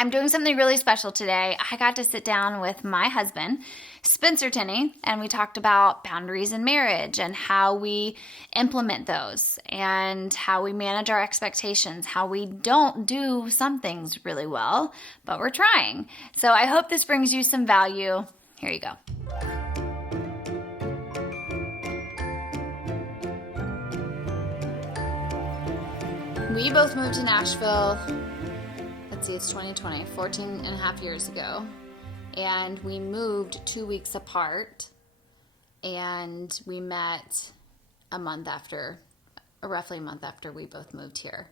I'm doing something really special today. I got to sit down with my husband, Spencer Tenney, and we talked about boundaries in marriage and how we implement those and how we manage our expectations, how we don't do some things really well, but we're trying. So I hope this brings you some value. Here you go. We both moved to Nashville. Let's see, it's 2020, 14 and a half years ago. And we moved 2 weeks apart. And we met roughly a month after we both moved here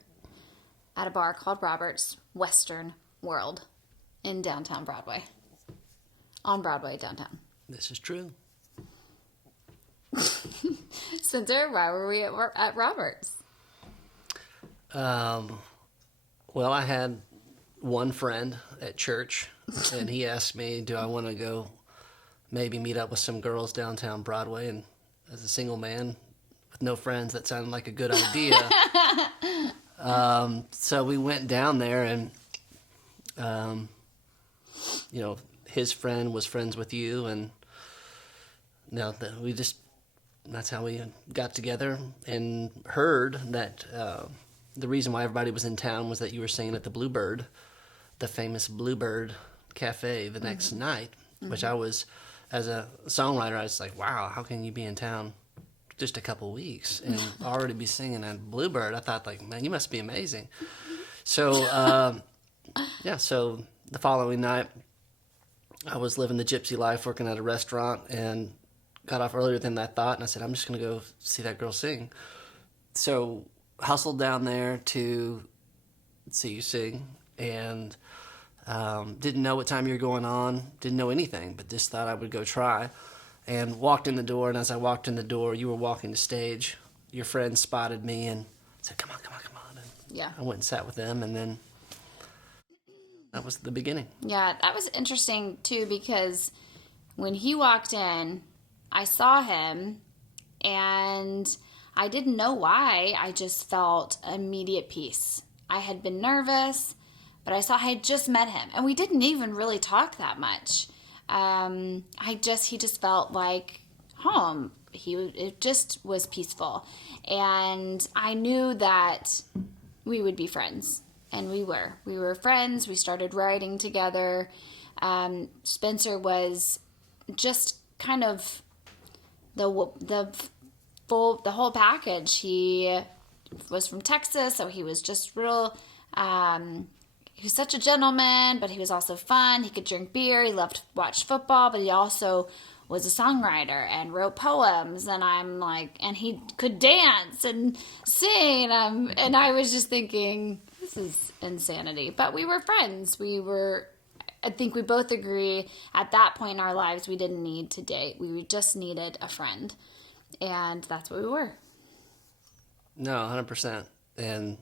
at a bar called Robert's Western World in downtown Broadway. On Broadway, downtown. This is true. Spencer, why were we at Robert's? Well, I had one friend at church, and he asked me, do I want to go maybe meet up with some girls downtown Broadway? And as a single man with no friends, that sounded like a good idea. So we went down there, and, his friend was friends with you, and that's how we got together, and heard that the reason why everybody was in town was that you were singing at the Bluebird, the famous Bluebird Cafe the next night, which I was, as a songwriter, I was like, wow, how can you be in town just a couple weeks and already be singing at Bluebird? I thought, like, man, you must be amazing. So, so the following night, I was living the gypsy life, working at a restaurant, and got off earlier than I thought, and I said, I'm just going to go see that girl sing. So hustled down there to see you sing, and didn't know what time you were going on, didn't know anything, but just thought I would go try, and walked in the door, and as I walked in the door, you were walking the stage. Your friend spotted me and said, come on. And I went and sat with them, and then that was the beginning. Yeah, that was interesting, too, because when he walked in, I saw him, and I didn't know why. I just felt immediate peace. I had been nervous, but I had just met him, and we didn't even really talk that much. He just felt like home. It just was peaceful, and I knew that we would be friends, and we were. We were friends. We started writing together. Spencer was just kind of the whole package. He was from Texas, so he was just real, he was such a gentleman, but he was also fun. He could drink beer. He loved to watch football, but he also was a songwriter and wrote poems, and he could dance and sing, and I was just thinking, this is insanity. But we were friends. I think we both agree at that point in our lives we didn't need to date. We just needed a friend. And that's what we were. No, 100%. And,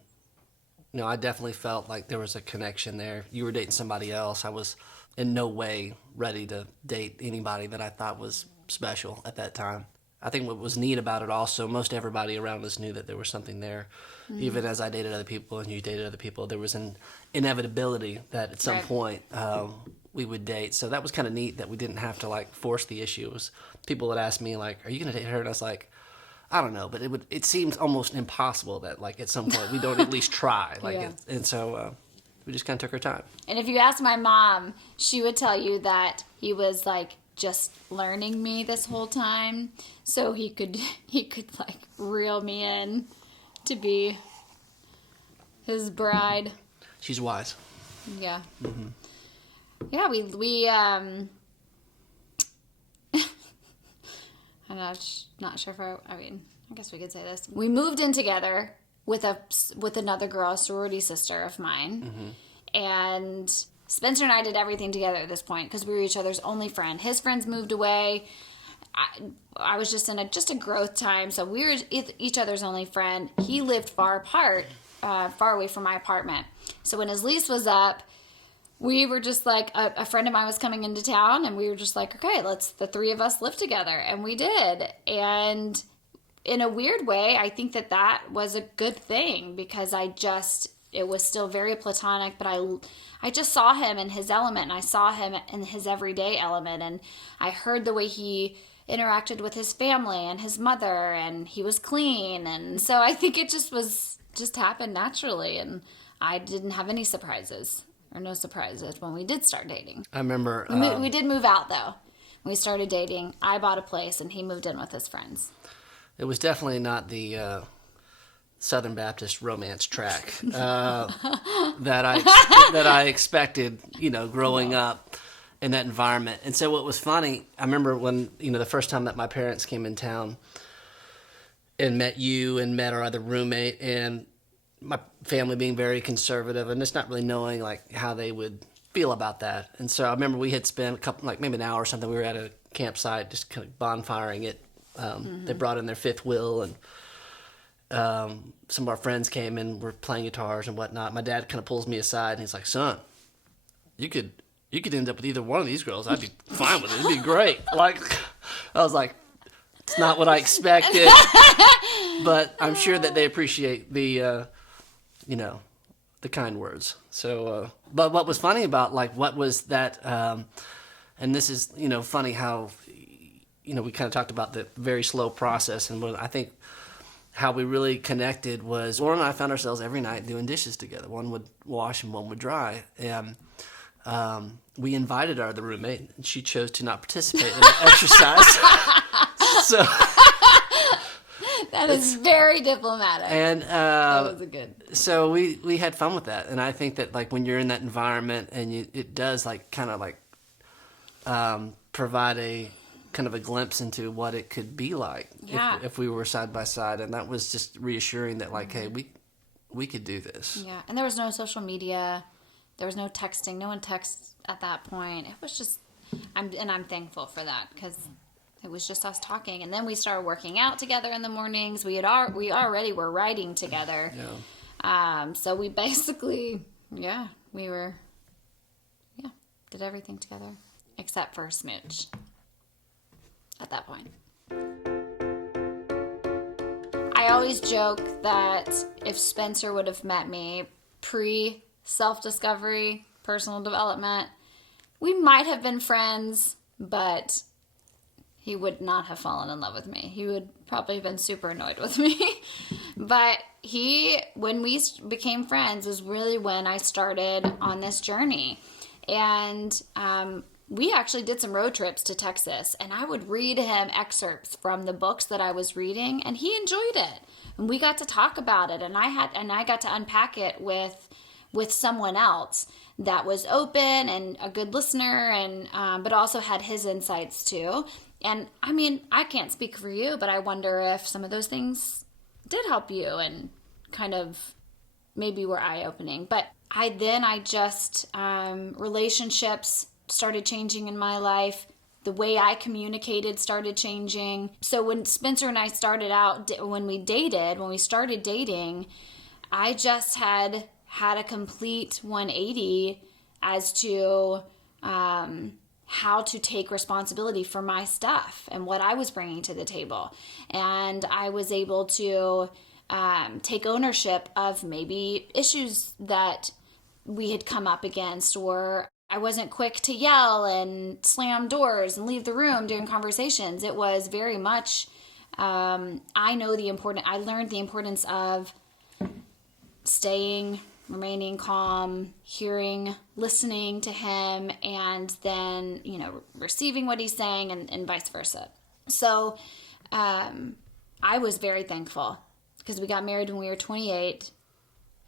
I definitely felt like there was a connection there. You were dating somebody else. I was in no way ready to date anybody that I thought was special at that time. I think what was neat about it also, most everybody around us knew that there was something there. Mm-hmm. Even as I dated other people and you dated other people, there was an inevitability that at some point we would date. So that was kind of neat that we didn't have to force the issue. It was, people would ask me are you going to date her? And I was like, I don't know, but it seems almost impossible that at some point we don't at least try. And so we just kind of took our time. And if you ask my mom, she would tell you that he was just learning me this whole time, so he could reel me in to be his bride. She's wise. Yeah. Mm-hmm. Yeah, we I'm not sure if I guess we could say this. We moved in together with another girl, a sorority sister of mine. Mm-hmm. And Spencer and I did everything together at this point because we were each other's only friend. His friends moved away. I was just in a growth time, so we were each other's only friend. He lived far apart, far away from my apartment. So when his lease was up, we were just a friend of mine was coming into town, and we were just okay, let's the three of us live together. And we did. And in a weird way, I think that was a good thing because it was still very platonic, but I just saw him in his element, and I saw him in his everyday element, and I heard the way he interacted with his family and his mother, and he was clean, and so I think it just happened naturally, and I didn't have any surprises, or no surprises when we did start dating. I remember... we did move out, though. When we started dating, I bought a place, and he moved in with his friends. It was definitely not the Southern Baptist romance track that I expected, growing up in that environment. And so what was funny, I remember when, the first time that my parents came in town and met you and met our other roommate, and my family being very conservative and just not really knowing like how they would feel about that. And so I remember we had spent a couple, like maybe an hour or something. We were at a campsite just kind of bonfiring it. They brought in their fifth wheel, and some of our friends came and were playing guitars and whatnot. My dad kind of pulls me aside and he's like, "Son, you could end up with either one of these girls. I'd be fine with it. It'd be great." Like, I was like, it's not what I expected, but I'm sure that they appreciate the kind words. So, but what was funny about what was that, and this is, funny how, we kind of talked about the very slow process, and what I think how we really connected was Laura and I found ourselves every night doing dishes together. One would wash and one would dry. And we invited our other roommate, and she chose to not participate in the exercise. So that is very diplomatic. And that was a good. So we had fun with that, and I think that when you're in that environment, and it does provide a kind of a glimpse into what it could be like if we were side by side, and that was just reassuring that hey, we could do this. Yeah, and there was no social media, there was no texting, no one texts at that point. It was just, I'm thankful for that, because it was just us talking, and then we started working out together in the mornings. We already were writing together. Yeah. So we basically, did everything together except for smooch. At that point, I always joke that if Spencer would have met me pre-self-discovery, personal development, we might have been friends, but he would not have fallen in love with me. He would probably have been super annoyed with me. But when we became friends, was really when I started on this journey. And we actually did some road trips to Texas, and I would read him excerpts from the books that I was reading, and he enjoyed it. And we got to talk about it, and I got to unpack it with someone else that was open and a good listener, and but also had his insights too. And I mean, I can't speak for you, but I wonder if some of those things did help you and kind of maybe were eye-opening. But relationships started changing in my life. The way I communicated started changing. So when Spencer and I started out, when we started dating, I just had a complete 180 as to how to take responsibility for my stuff and what I was bringing to the table. And I was able to take ownership of maybe issues that we had come up against, or I wasn't quick to yell and slam doors and leave the room during conversations. It was very much, I learned the importance of remaining calm, listening to him, and then, receiving what he's saying, and vice versa. So, I was very thankful, because we got married when we were 28.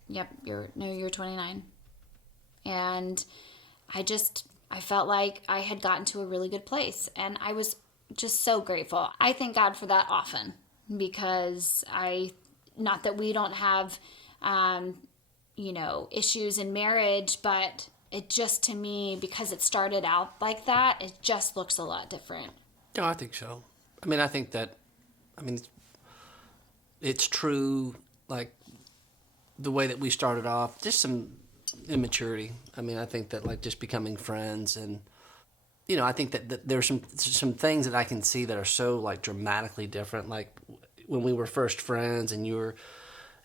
Yep, you're 29. And I felt like I had gotten to a really good place, and I was just so grateful. I thank God for that often, because not that we don't have, issues in marriage, but it just, to me, because it started out like that, it just looks a lot different. No, I think so. I think it's true, the way that we started off, just some immaturity. I think that just becoming friends, and I think that there's some things that I can see that are so dramatically different. Like when we were first friends, and you were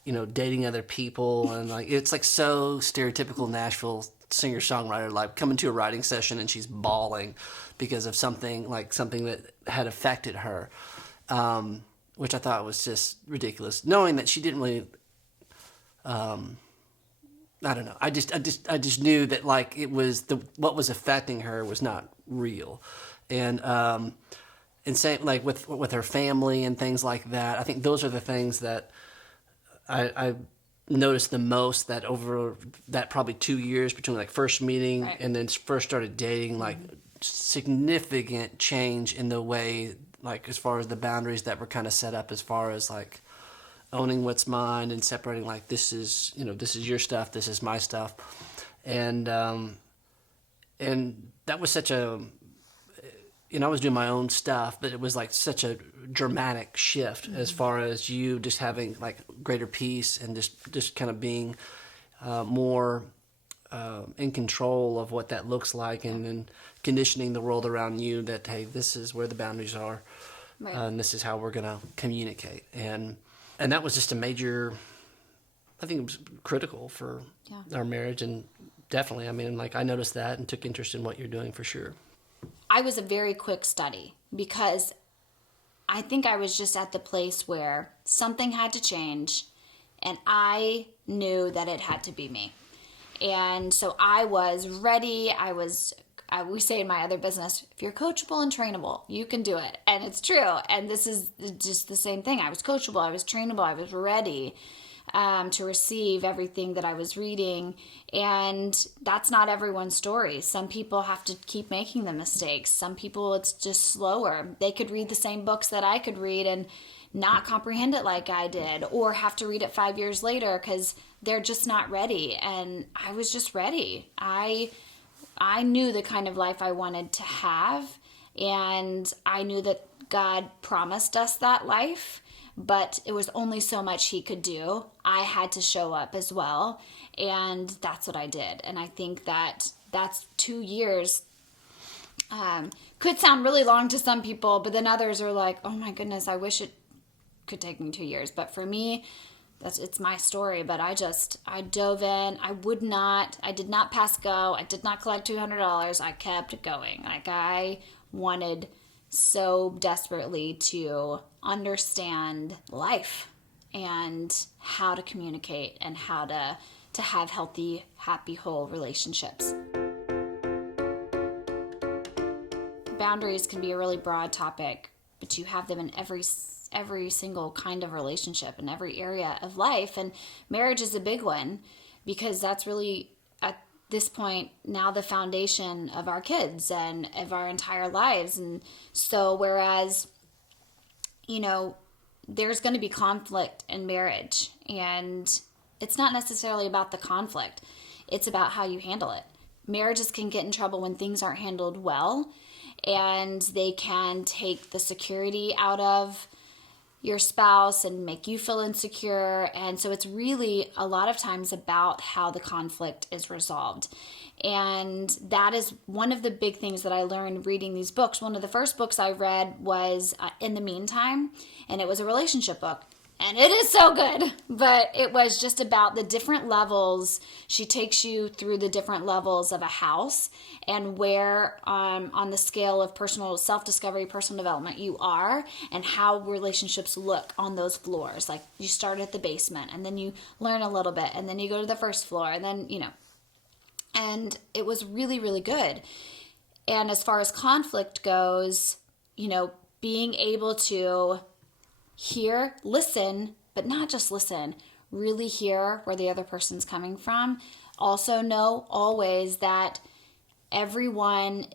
dating other people, and like it's like so stereotypical Nashville singer-songwriter, like coming to a writing session and she's bawling because of something that had affected her, which I thought was just ridiculous, knowing that she didn't really I don't know. I just knew that like it was what was affecting her was not real, and saying like with her family and things like that. I think those are the things that I noticed the most, that over that probably 2 years between like first meeting Right. and then first started dating, like significant change in the way, like as far as the boundaries that were kind of set up, as far as like owning what's mine and separating, like this is your stuff, this is my stuff, and that was such a, I was doing my own stuff, but it was like such a dramatic shift as far as you just having like greater peace and just kind of being more in control of what that looks like, and then conditioning the world around you that, hey, this is where the boundaries are, Right. and this is how we're going to communicate. And that was just a major, I think it was critical for our marriage. And definitely, I mean, like I noticed that and took interest in what you're doing for sure. I was a very quick study because I think I was just at the place where something had to change, and I knew that it had to be me. And so I was ready. We say in my other business, if you're coachable and trainable, you can do it. And it's true. And this is just the same thing. I was coachable, I was trainable, I was ready to receive everything that I was reading. And that's not everyone's story. Some people have to keep making the mistakes. Some people, it's just slower. They could read the same books that I could read and not comprehend it like I did, or have to read it 5 years later because they're just not ready. And I was just ready. I knew the kind of life I wanted to have, and I knew that God promised us that life, but it was only so much He could do. I had to show up as well, and that's what I did. And I think that's 2 years. Could sound really long to some people, but then others are like, oh my goodness, I wish it could take me 2 years. But for me, it's my story. But I dove in. I did not pass go. I did not collect $200. I kept going. Like I wanted so desperately to understand life and how to communicate and how to have healthy, happy, whole relationships. Boundaries can be a really broad topic, but you have them in every single kind of relationship in every area of life, and marriage is a big one because that's really at this point now the foundation of our kids and of our entire lives. And so whereas there's going to be conflict in marriage, and it's not necessarily about the conflict, it's about how you handle it. Marriages can get in trouble when things aren't handled well, and they can take the security out of your spouse and make you feel insecure. And so it's really a lot of times about how the conflict is resolved. And that is one of the big things that I learned reading these books. One of the first books I read was In the Meantime, and it was a relationship book. And it is so good, but it was just about the different levels. She takes you through the different levels of a house and where on the scale of personal self-discovery, personal development you are, and how relationships look on those floors. Like you start at the basement and then you learn a little bit and then you go to the first floor and then, and it was really, really good. And as far as conflict goes, being able to hear, listen, but not just listen, really hear where the other person's coming from. Also know always that everyone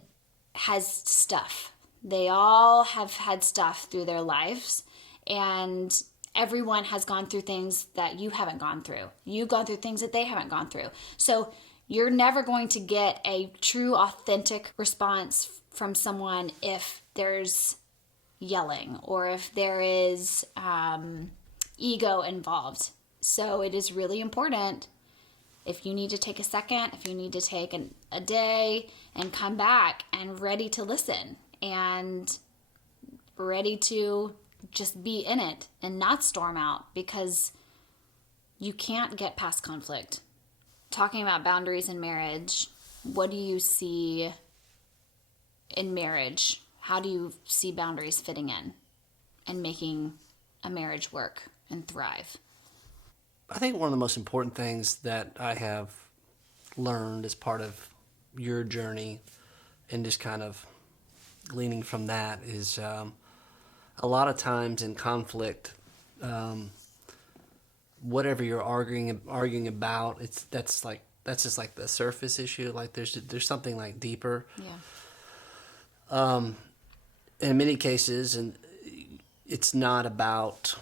has stuff. They all have had stuff through their lives, and everyone has gone through things that you haven't gone through. You've gone through things that they haven't gone through. So you're never going to get a true, authentic response from someone if there's yelling or if there is ego involved. So it is really important, if you need to take a second, if you need to take a day and come back and ready to listen and ready to just be in it and not storm out, because you can't get past conflict. Talking about boundaries in marriage, what do you see in marriage? How do you see boundaries fitting in and making a marriage work and thrive? I think one of the most important things that I have learned as part of your journey and just kind of gleaning from that is a lot of times in conflict, whatever you're arguing about, that's just like the surface issue. Like there's something like deeper. Yeah. In many cases, and it's not about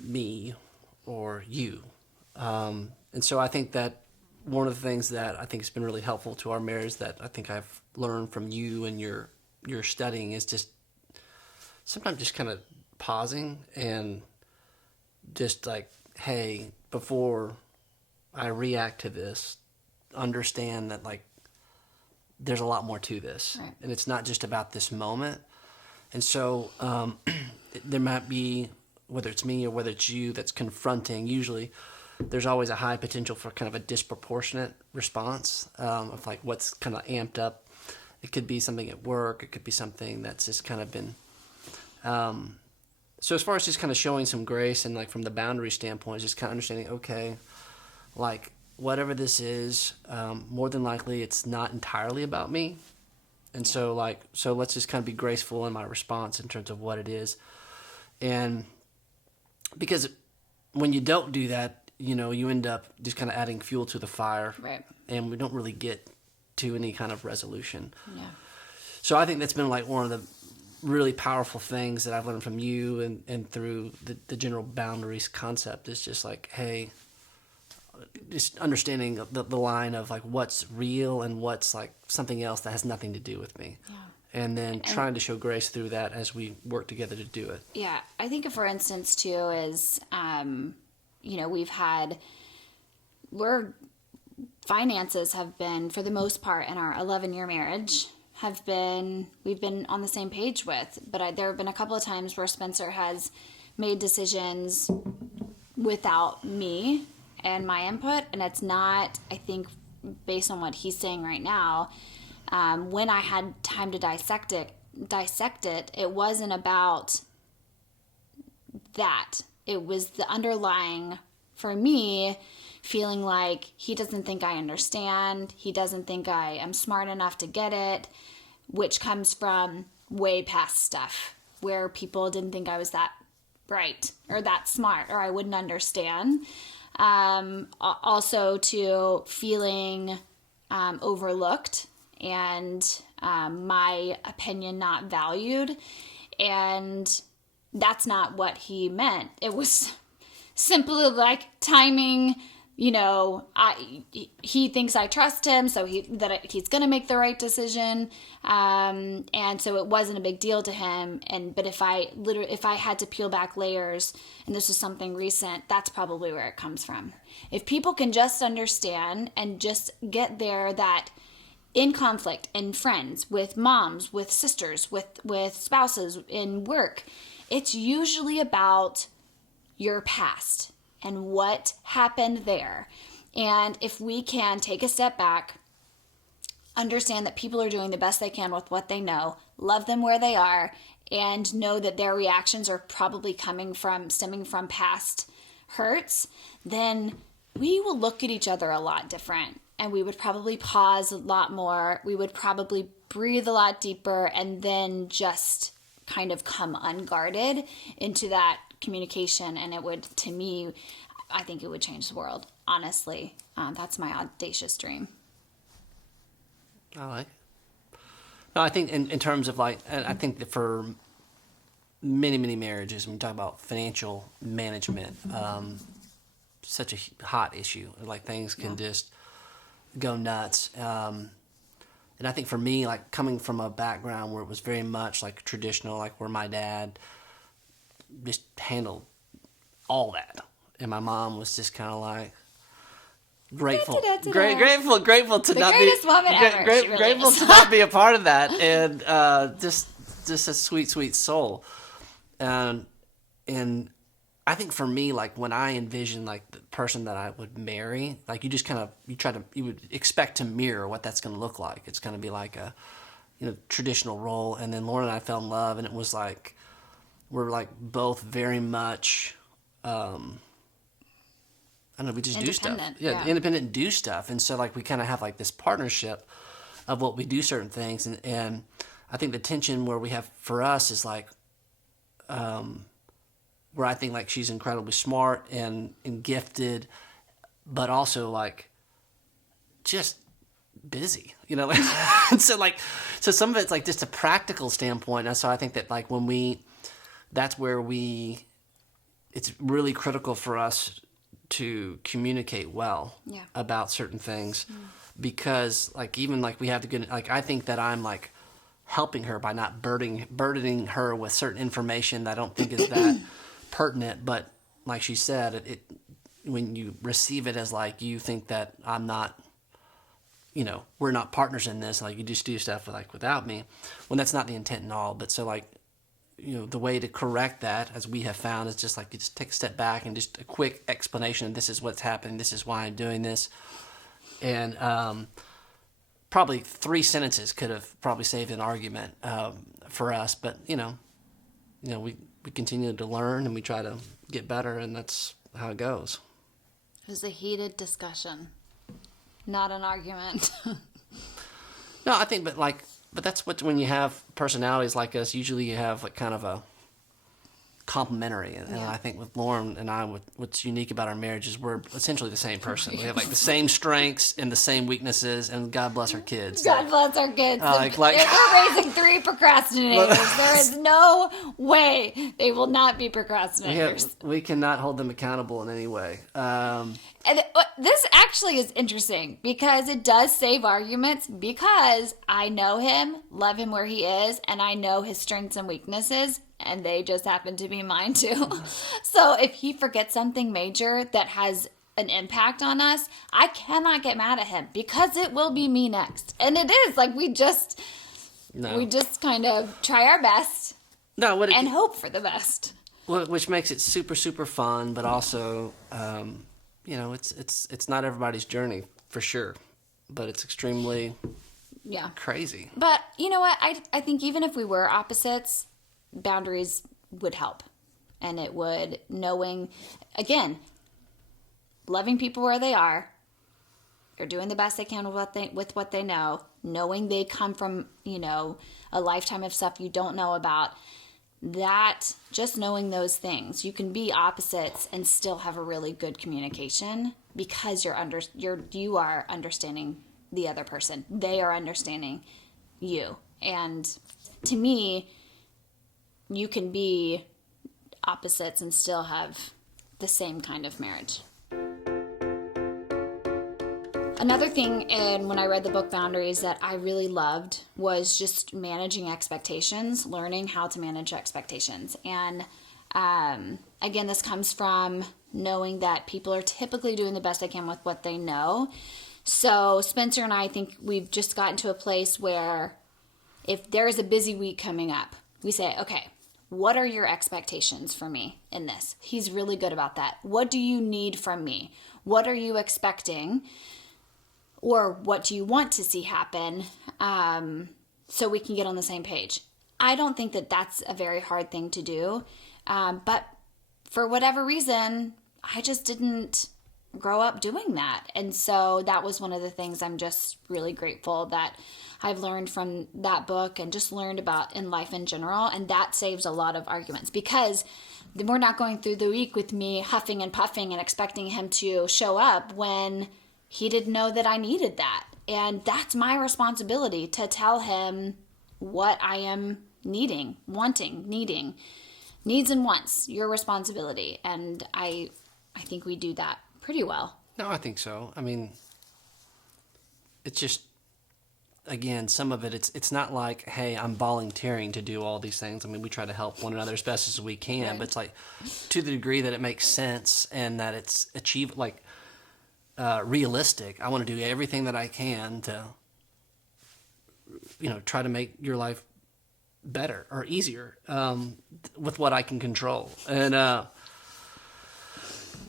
me or you. And so I think that one of the things that I think has been really helpful to our marriage that I think I've learned from you and your studying is just sometimes just kind of pausing and just like, hey, before I react to this, understand that like there's a lot more to this. Right. And it's not just about this moment. And so there might be, whether it's me or whether it's you that's confronting, usually there's always a high potential for kind of a disproportionate response of like what's kind of amped up. It could be something at work. It could be something that's just kind of been... So as far as just kind of showing some grace and like from the boundary standpoint, just kind of understanding, okay, like whatever this is, more than likely it's not entirely about me. And so let's just kind of be graceful in my response in terms of what it is. And because when you don't do that, you end up just kind of adding fuel to the fire. Right. And we don't really get to any kind of resolution. Yeah. So I think that's been like one of the really powerful things that I've learned from you and through the general boundaries concept is just like, hey, just understanding the line of like what's real and what's like something else that has nothing to do with me. Yeah. And then trying to show grace through that as we work together to do it. Yeah. I think for instance too is, finances have been, for the most part in our 11-year marriage, we've been on the same page with, but there have been a couple of times where Spencer has made decisions without me and my input, and it's not, I think, based on what he's saying right now, when I had time to dissect it, it wasn't about that. It was the underlying, for me, feeling like he doesn't think I understand, he doesn't think I am smart enough to get it, which comes from way past stuff where people didn't think I was that bright or that smart or I wouldn't understand. Also to feeling overlooked and my opinion not valued, and that's not what he meant. It was simply like timing. He thinks I trust him, so he's going to make the right decision, and so it wasn't a big deal to him. But if I had to peel back layers, and this is something recent, that's probably where it comes from. If people can just understand and just get there that in conflict, in friends, with moms, with sisters, with spouses, in work, it's usually about your past and what happened there. And if we can take a step back, understand that people are doing the best they can with what they know, love them where they are, and know that their reactions are probably stemming from past hurts, then we will look at each other a lot different. And we would probably pause a lot more. We would probably breathe a lot deeper and then just kind of come unguarded into that communication. And it would, to me, I think it would change the world. Honestly, that's my audacious dream. I like it. No, I think in terms of like, I think that for many, many marriages, when we talk about financial management, such a hot issue. Like things can just go nuts. And I think for me, like coming from a background where it was very much like traditional, like where my dad just handled all that, and my mom was just kind of like grateful to not be grateful to not be a part of that, and just a sweet soul, and I think for me, like when I envision like the person that I would marry, like you would expect to mirror what that's going to look like. It's going to be like a, traditional role. And then Lauren and I fell in love, and it was like, we're like both very much, I don't know, we just do stuff. Yeah, independent and do stuff. And so like we kind of have like this partnership of what we do certain things. And I think the tension where we have for us is like, where I think like she's incredibly smart and gifted, but also like just busy, and so some of it's like just a practical standpoint. And so I think that like that's where it's really critical for us to communicate well about certain things, because like even like we have to get like, I think that I'm like helping her by not burdening her with certain information that I don't think is that pertinent. But like she said, it when you receive it as like you think that I'm not, we're not partners in this, like you just do stuff like without me, when that's not the intent at all. But so like, the way to correct that, as we have found, is just like you just take a step back and just a quick explanation. This is what's happening. This is why I'm doing this. And probably 3 sentences could have probably saved an argument for us. But we continue to learn and we try to get better, and that's how it goes. It was a heated discussion, not an argument. No, I think, but that's when you have personalities like us, usually you have like kind of a complementary. And I think with Lauren and I, what's unique about our marriage is we're essentially the same person. We have like the same strengths and the same weaknesses, and God bless our kids. God bless our kids. They're raising 3 procrastinators. There is no way they will not be procrastinators. We cannot hold them accountable in any way. And this actually is interesting because it does save arguments, because I know him, love him where he is, and I know his strengths and weaknesses, and they just happen to be mine too. So if he forgets something major that has an impact on us, I cannot get mad at him, because it will be me next. And it is like we just kind of try our best and hope for the best. Which makes it super, super fun, but also it's not everybody's journey for sure, but it's extremely crazy. But you know what? I think even if we were opposites, boundaries would help. And it would, knowing, again, loving people where they are, they're doing the best they can with what they know, knowing they come from, a lifetime of stuff you don't know about. That, just knowing those things, you can be opposites and still have a really good communication, because you are understanding the other person. They are understanding you. And to me, you can be opposites and still have the same kind of marriage. Another thing, and when I read the book Boundaries, that I really loved was just managing expectations, learning how to manage expectations. And again, this comes from knowing that people are typically doing the best they can with what they know. So Spencer and I think we've just gotten to a place where if there is a busy week coming up, we say, okay, what are your expectations for me in this? He's really good about that. What do you need from me? What are you expecting? Or what do you want to see happen, so we can get on the same page? I don't think that that's a very hard thing to do. But for whatever reason, I just didn't grow up doing that. And so that was one of the things I'm just really grateful that I've learned from that book and just learned about in life in general. And that saves a lot of arguments, because we're not going through the week with me huffing and puffing and expecting him to show up when he didn't know that I needed that. And that's my responsibility, to tell him what I am needing, wanting, needing. Needs and wants, your responsibility. And I think we do that pretty well. No, I think so. I mean, it's just, again, some of it, it's not like, hey, I'm volunteering to do all these things. I mean, we try to help one another as best as we can, right. But it's like, to the degree that it makes sense and that it's realistic, I want to do everything that I can to, try to make your life better or easier with what I can control. And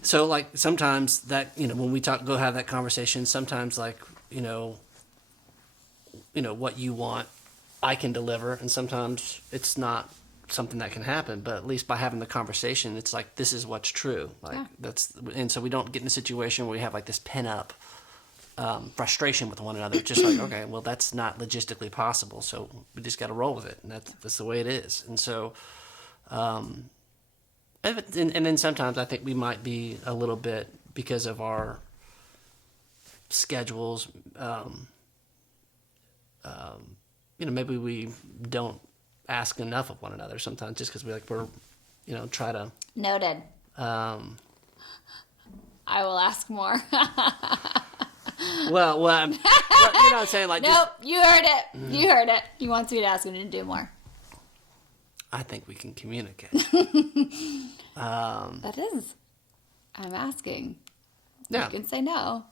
So like sometimes that, when we go have that conversation, sometimes like, what you want, I can deliver, and sometimes it's not something that can happen. But at least by having the conversation, it's like, this is what's true. Like and so we don't get in a situation where we have like this pent up frustration with one another. Just like, okay, well, that's not logistically possible, so we just got to roll with it, and that's the way it is. And so, and then sometimes I think we might be a little bit, because of our schedules, maybe we don't ask enough of one another sometimes, just because we're try to. Noted. I will ask more. Well, I'm saying, like. Nope, you heard it. You heard it. He wants me to ask him to do more. I think we can communicate. That is. I'm asking. Yeah. You can say no.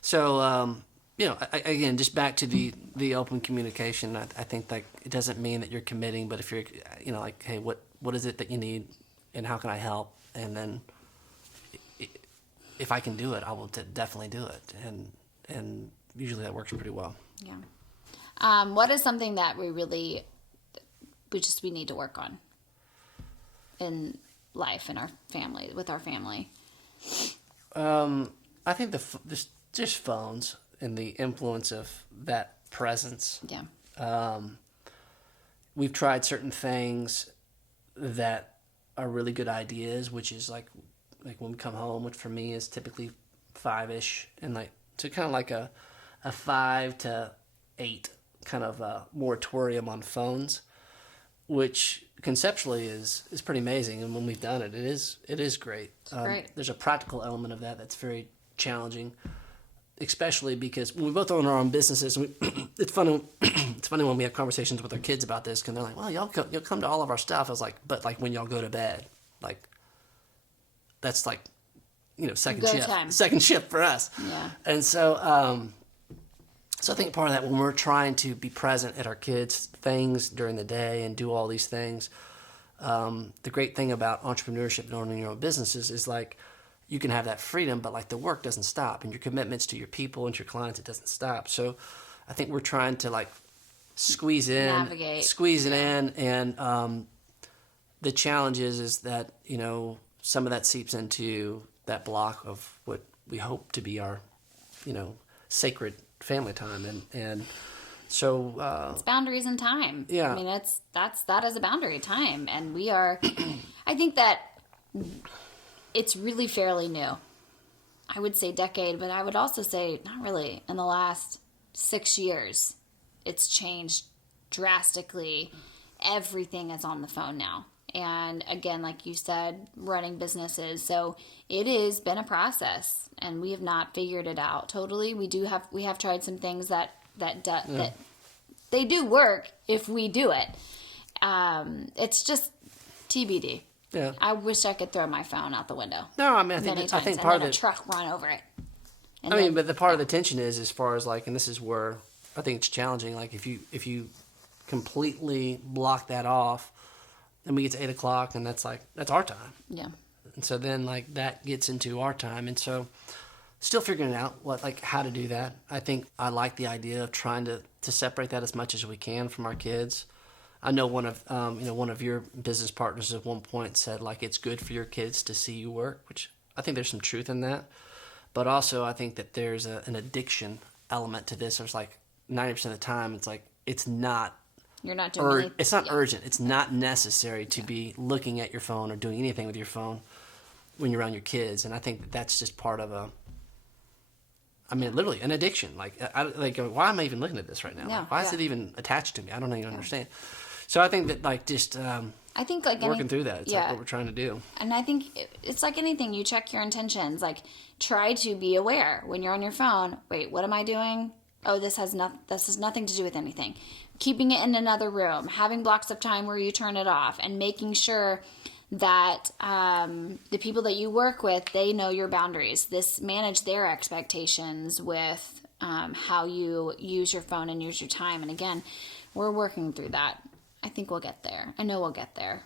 So, again, just back to the open communication. I think like it doesn't mean that you're committing, but if you're, like, hey, what is it that you need, and how can I help? And then, if I can do it, I will definitely do it, and usually that works pretty well. Yeah. What is something that we need to work on in life, in our family, with our family? I think just phones and the influence of that presence. Yeah. We've tried certain things that are really good ideas, which is like when we come home, which for me is typically 5-ish, and like so kind of like a 5 to 8 kind of a moratorium on phones, which conceptually is pretty amazing. And when we've done it, it is great. Great. There's a practical element of that that's very challenging, especially because we both own our own businesses. And it's funny when we have conversations with our kids about this, because they're like, "Well, you'll come to all of our stuff." I was like, "But like when y'all go to bed, like that's like second shift for us." Yeah. And so so I think part of that, when we're trying to be present at our kids' things during the day and do all these things, the great thing about entrepreneurship and owning your own businesses is like you can have that freedom, but like the work doesn't stop, and your commitments to your people and to your clients, it doesn't stop. So I think we're trying to like squeeze it in, and the challenge is that some of that seeps into that block of what we hope to be our sacred family time, and so it's boundaries and time. Yeah. I mean, that is a boundary, time, and we are. I think that it's really fairly new. I would say decade, but I would also say not really. In the last 6 years, it's changed drastically. Everything is on the phone now. And again, like you said, running businesses. So it has been a process, and we have not figured it out totally. We have tried some things that they do work if we do it. It's just TBD. Yeah. I wish I could throw my phone out the window. No, I mean, I think part of a truck run over it. But the part of the tension is, as far as like, and this is where I think it's challenging. Like if you completely block that off, then we get to 8:00, and that's our time. Yeah. And so then like that gets into our time, and so still figuring out how to do that. I think I like the idea of trying to separate that as much as we can from our kids. I know one of your business partners at one point said like it's good for your kids to see you work, which I think there's some truth in that. But also I think that there's an addiction element to this. There's like 90% of the time it's like it's not. You're not doing anything. It's not urgent. It's not necessary to be looking at your phone or doing anything with your phone when you're around your kids. And I think that's just part of literally an addiction. Why am I even looking at this right now? Yeah, Why is it even attached to me? I don't even understand. So I think that I think like working through that, it's like what we're trying to do. And I think it's like anything. You check your intentions. Like try to be aware when you're on your phone. Wait, what am I doing? Oh, this has nothing to do with anything. Keeping it in another room, having blocks of time where you turn it off, and making sure that the people that you work with, they know your boundaries. Manage their expectations with how you use your phone and use your time. And again, we're working through that. I think we'll get there. I know we'll get there.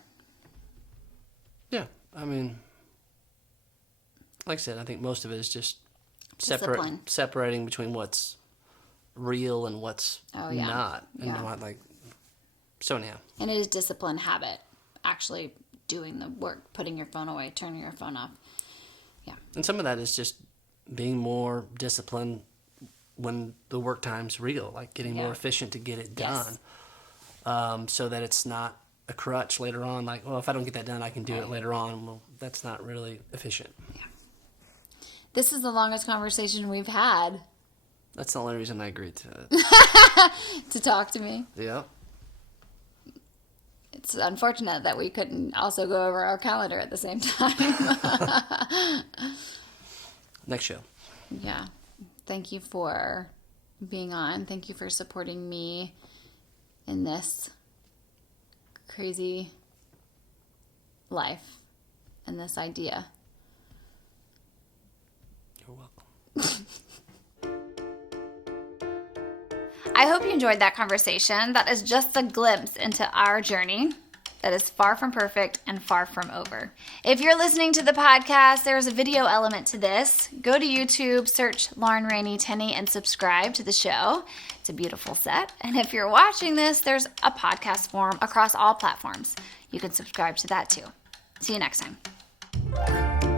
Yeah, I mean, Like I said, I think most of it is just Discipline. separating between what's real and what's not. And not like, so anyhow. And it is discipline habit, actually doing the work, putting your phone away, turning your phone off. Yeah. And some of that is just being more disciplined when the work time's real, like getting more efficient to get it done. So that it's not a crutch later on, like, well, if I don't get that done, I can do it later on. Well, that's not really efficient. Yeah. This is the longest conversation we've had. That's the only reason I agreed to it. To talk to me. Yeah. It's unfortunate that we couldn't also go over our calendar at the same time. Next show. Yeah. Thank you for being on. Thank you for supporting me in this crazy life and this idea. You're welcome. I hope you enjoyed that conversation. That is just a glimpse into our journey that is far from perfect and far from over. If you're listening to the podcast, there's a video element to this. Go to YouTube, search Lauren Rainey Tenney, and subscribe to the show. It's a beautiful set. And if you're watching this, there's a podcast form across all platforms. You can subscribe to that too. See you next time.